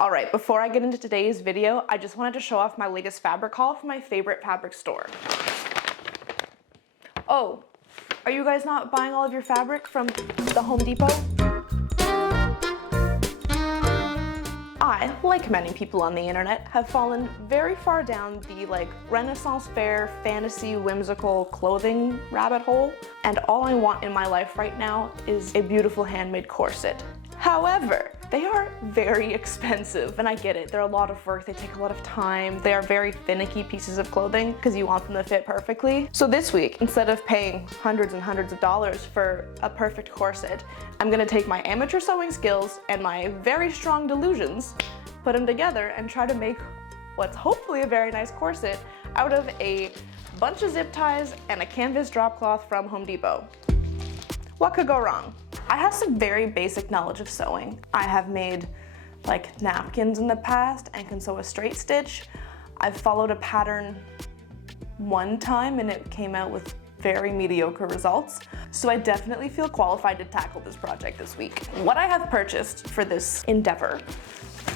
All right, before I get into today's video, I just wanted to show off my latest fabric haul from my favorite fabric store. Oh, are you guys not buying all of your fabric from the Home Depot? I, like many people on the internet, have fallen very far down the Renaissance fair, fantasy, whimsical clothing rabbit hole, and all I want in my life right now is a beautiful handmade corset. However, they are very expensive, and I get it. They're a lot of work, they take a lot of time, they are very finicky pieces of clothing because you want them to fit perfectly. So this week, instead of paying hundreds and hundreds of dollars for a perfect corset, I'm gonna take my amateur sewing skills and my very strong delusions, put them together and try to make what's hopefully a very nice corset out of a bunch of zip ties and a canvas drop cloth from Home Depot. What could go wrong? I have some very basic knowledge of sewing. I have made napkins in the past and can sew a straight stitch. I've followed a pattern one time and it came out with very mediocre results. So I definitely feel qualified to tackle this project this week. What I have purchased for this endeavor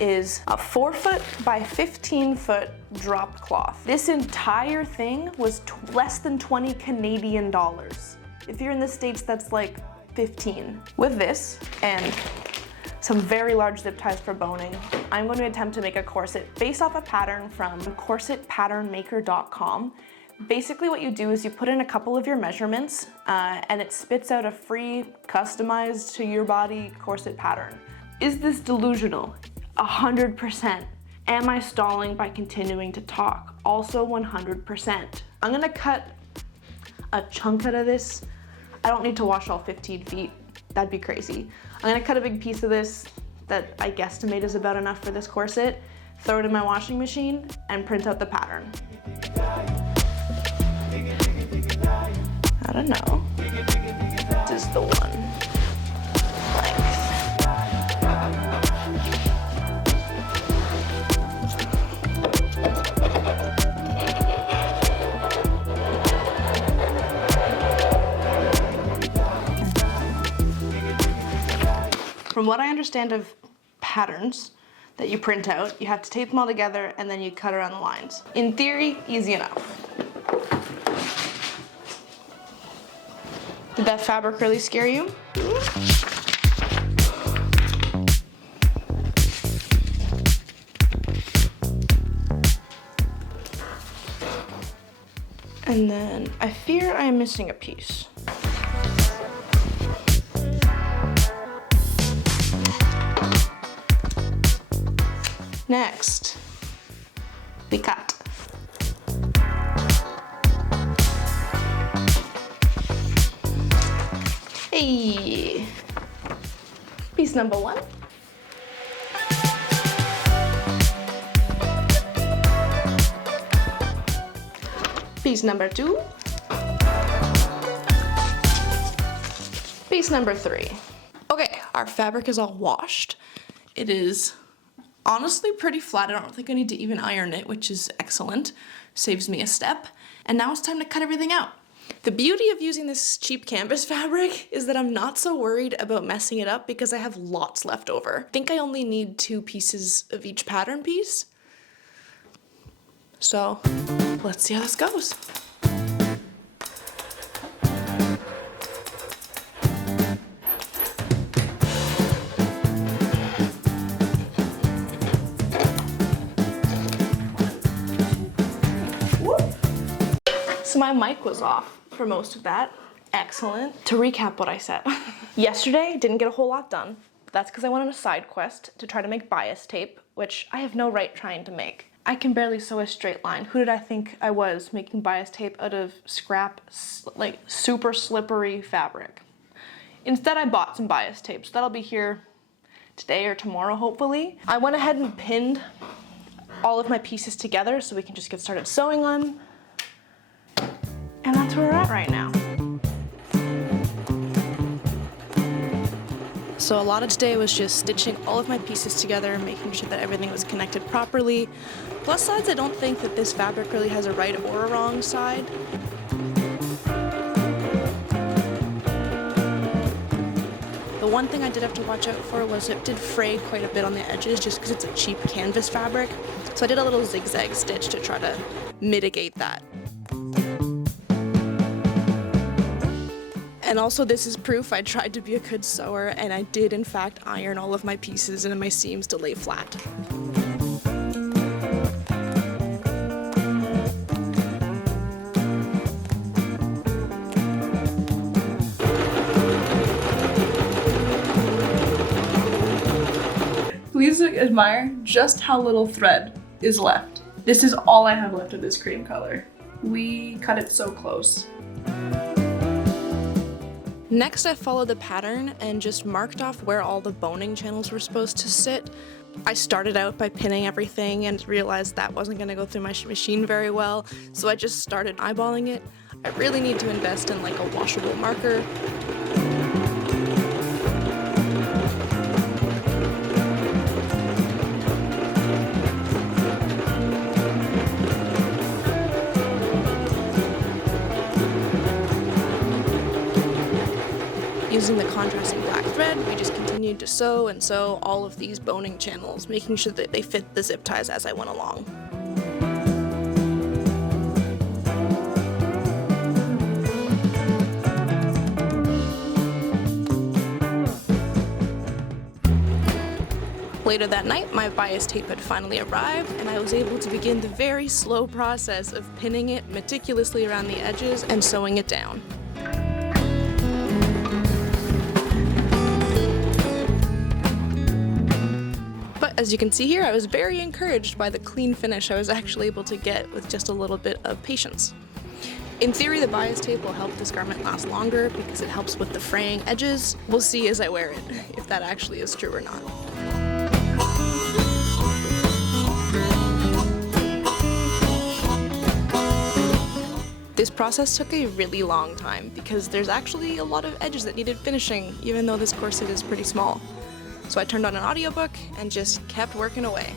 is a 4-foot by 15-foot drop cloth. This entire thing was less than 20 Canadian dollars. If you're in the States, that's like 15. With this and some very large zip ties for boning, I'm going to attempt to make a corset based off a pattern from CORSETpatternmaker.com. Basically what you do is you put in a couple of your measurements and it spits out a free, customized to your body corset pattern. Is this delusional? 100%. Am I stalling by continuing to talk? Also 100%. I'm gonna cut a chunk out of this. I don't need to wash all 15 feet. That'd be crazy. I'm gonna cut a big piece of this that I guesstimate is about enough for this corset, throw it in my washing machine, and print out the pattern. I don't know. This is the one. From what I understand of patterns that you print out, you have to tape them all together and then you cut around the lines. In theory, easy enough. Did that fabric really scare you? And then I fear I am missing a piece. Next, we cut. Hey, piece number 1. Piece number 2. Piece number 3. Okay, our fabric is all washed. It is honestly pretty flat. I don't think I need to even iron it, which is excellent. Saves me a step. And now it's time to cut everything out. The beauty of using this cheap canvas fabric is that I'm not so worried about messing it up because I have lots left over. I think I only need 2 pieces of each pattern piece. So let's see how this goes. So my mic was off for most of that. Excellent. To recap what I said. Yesterday, didn't get a whole lot done. That's because I went on a side quest to try to make bias tape, which I have no right trying to make. I can barely sew a straight line. Who did I think I was making bias tape out of scrap, super slippery fabric? Instead, I bought some bias tape, so that'll be here today or tomorrow, hopefully. I went ahead and pinned all of my pieces together so we can just get started sewing on. And that's where we're at right now. So a lot of today was just stitching all of my pieces together, making sure that everything was connected properly. Plus sides, I don't think that this fabric really has a right or a wrong side. The The one thing I did have to watch out for was it did fray quite a bit on the edges just because it's a cheap canvas fabric. So I did a little zigzag stitch to try to mitigate that. And also, this is proof I tried to be a good sewer, and I did in fact iron all of my pieces and my seams to lay flat. Please admire just how little thread is left. This is all I have left of this cream color. We cut it so close. Next, I followed the pattern and just marked off where all the boning channels were supposed to sit. I started out by pinning everything and realized that wasn't going to go through my machine very well, so I just started eyeballing it. I really need to invest in like a washable marker. Using the contrasting black thread, we just continued to sew and sew all of these boning channels, making sure that they fit the zip ties as I went along. Later that night, my bias tape had finally arrived, and I was able to begin the very slow process of pinning it meticulously around the edges and sewing it down. As you can see here, I was very encouraged by the clean finish I was actually able to get with just a little bit of patience. In theory, the bias tape will help this garment last longer because it helps with the fraying edges. We'll see as I wear it if that actually is true or not. This process took a really long time because there's actually a lot of edges that needed finishing, even though this corset is pretty small. So I turned on an audiobook and just kept working away.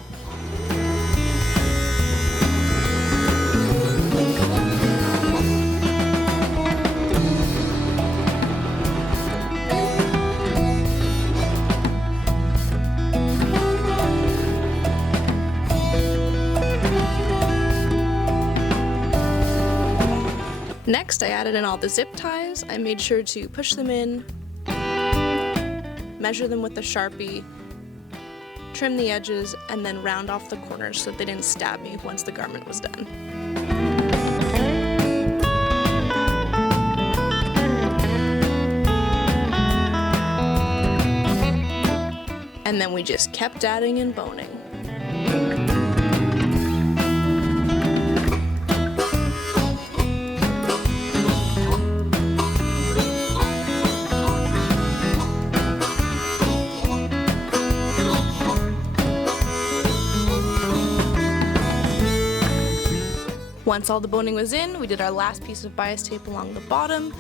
Next, I added in all the zip ties. I made sure to push them in, measure them with a Sharpie, trim the edges, and then round off the corners so they didn't stab me once the garment was done. And then we just kept adding and boning. Once all the boning was in, we did our last piece of bias tape along the bottom.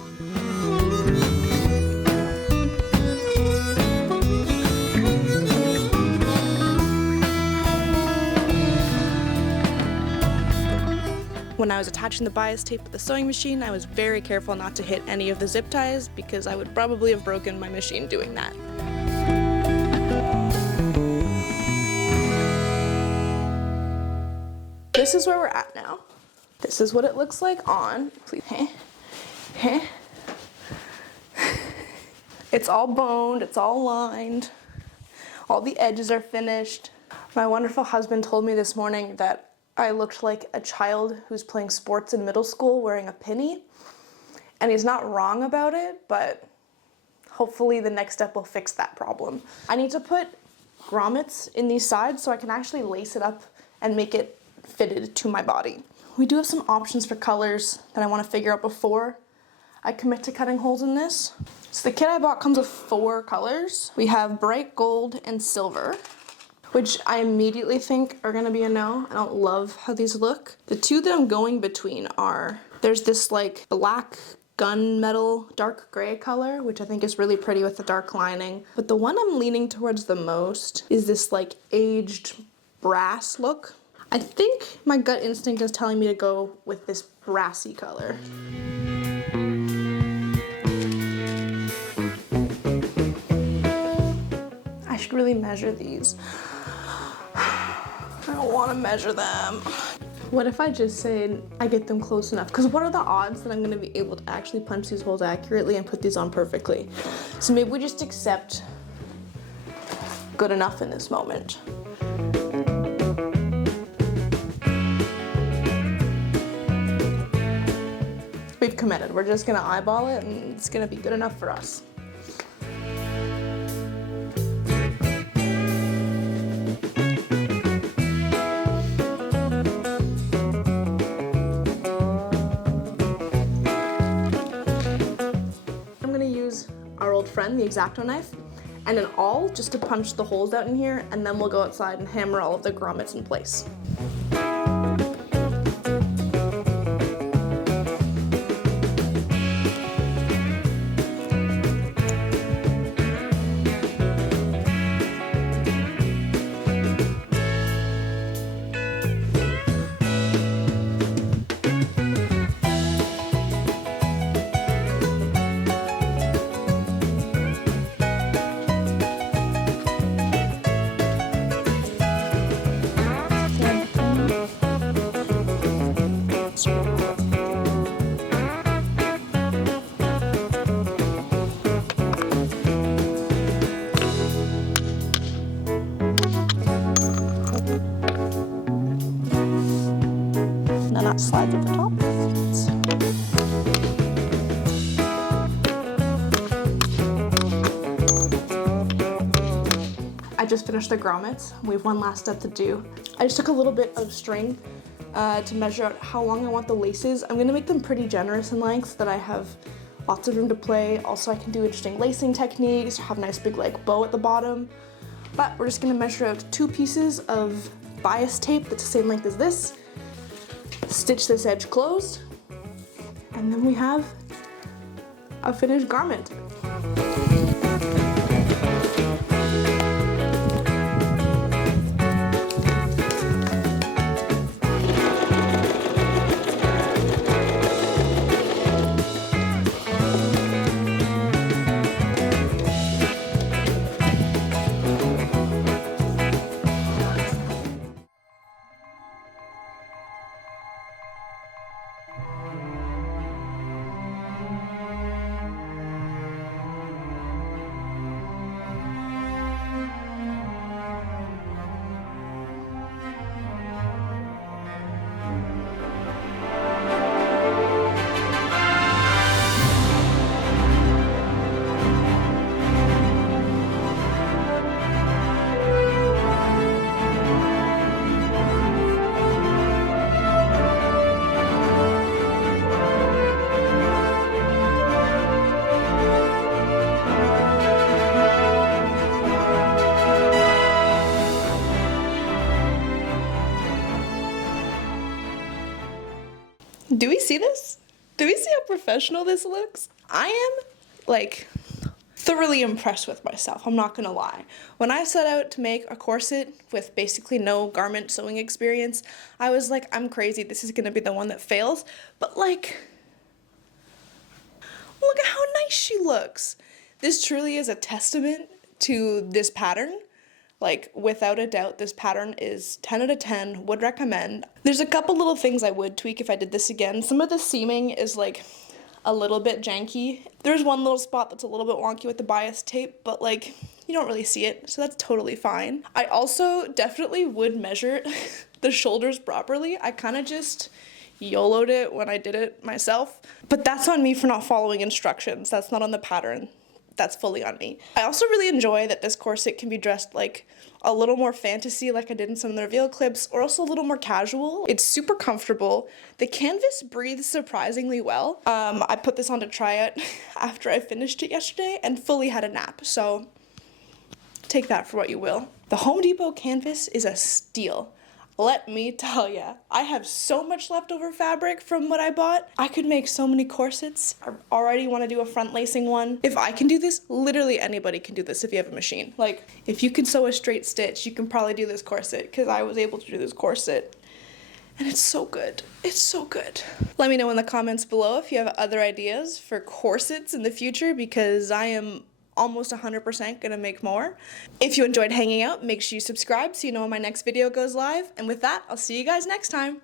When I was attaching the bias tape with the sewing machine, I was very careful not to hit any of the zip ties because I would probably have broken my machine doing that. This is where we're at now. This is what it looks like on. Please. It's all boned, it's all lined. All the edges are finished. My wonderful husband told me this morning that I looked like a child who's playing sports in middle school wearing a pinny. And he's not wrong about it, but hopefully the next step will fix that problem. I need to put grommets in these sides so I can actually lace it up and make it fitted to my body. We do have some options for colors that I want to figure out before I commit to cutting holes in this. So the kit I bought comes with 4 colors. We have bright gold and silver, which I immediately think are gonna be a no. I don't love how these look. The 2 that I'm going between are, there's this like black gunmetal dark gray color, which I think is really pretty with the dark lining. But the one I'm leaning towards the most is this like aged brass look. I think my gut instinct is telling me to go with this brassy color. should really measure these. I don't want to measure them. What if I just say I get them close enough? Because what are the odds that I'm going to be able to actually punch these holes accurately and put these on perfectly? So maybe we just accept good enough in this moment. We've committed. We're just gonna eyeball it and it's gonna be good enough for us. I'm gonna use our old friend, the X-Acto knife, and an awl just to punch the holes out in here, and then we'll go outside and hammer all of the grommets in place. Slide at the top. I just finished the grommets. We have one last step to do. I just took a little bit of string to measure out how long I want the laces. I'm gonna make them pretty generous in length so that I have lots of room to play. Also, I can do interesting lacing techniques, have a nice big like bow at the bottom. But we're just gonna measure out 2 pieces of bias tape that's the same length as this. Stitch this edge closed, and then we have a finished garment. Do we see this? Do we see how professional this looks? I am, like, thoroughly impressed with myself, I'm not gonna lie. When I set out to make a corset with basically no garment sewing experience, I was like, I'm crazy, this is gonna be the one that fails. But like, look at how nice she looks. This truly is a testament to this pattern. Like, without a doubt, this pattern is 10 out of 10, would recommend. There's a couple little things I would tweak if I did this again. Some of the seaming is like a little bit janky. There's one little spot that's a little bit wonky with the bias tape, but like, you don't really see it, so that's totally fine. I also definitely would measure the shoulders properly. I kind of just YOLO'd it when I did it myself, but that's on me for not following instructions. That's not on the pattern. That's fully on me. I also really enjoy that this corset can be dressed like a little more fantasy like I did in some of the reveal clips, or also a little more casual. It's super comfortable. The canvas breathes surprisingly well. I put this on to try it after I finished it yesterday and fully had a nap, so take that for what you will. The Home Depot canvas is a steal. Let me tell ya, I have so much leftover fabric from what I bought. I could make so many corsets. I already want to do a front lacing one. If I can do this, literally anybody can do this if you have a machine. Like, if you can sew a straight stitch, you can probably do this corset, because I was able to do this corset. And it's so good. It's so good. Let me know in the comments below if you have other ideas for corsets in the future, because I am almost 100% gonna make more. If you enjoyed hanging out, make sure you subscribe so you know when my next video goes live. And with that, I'll see you guys next time.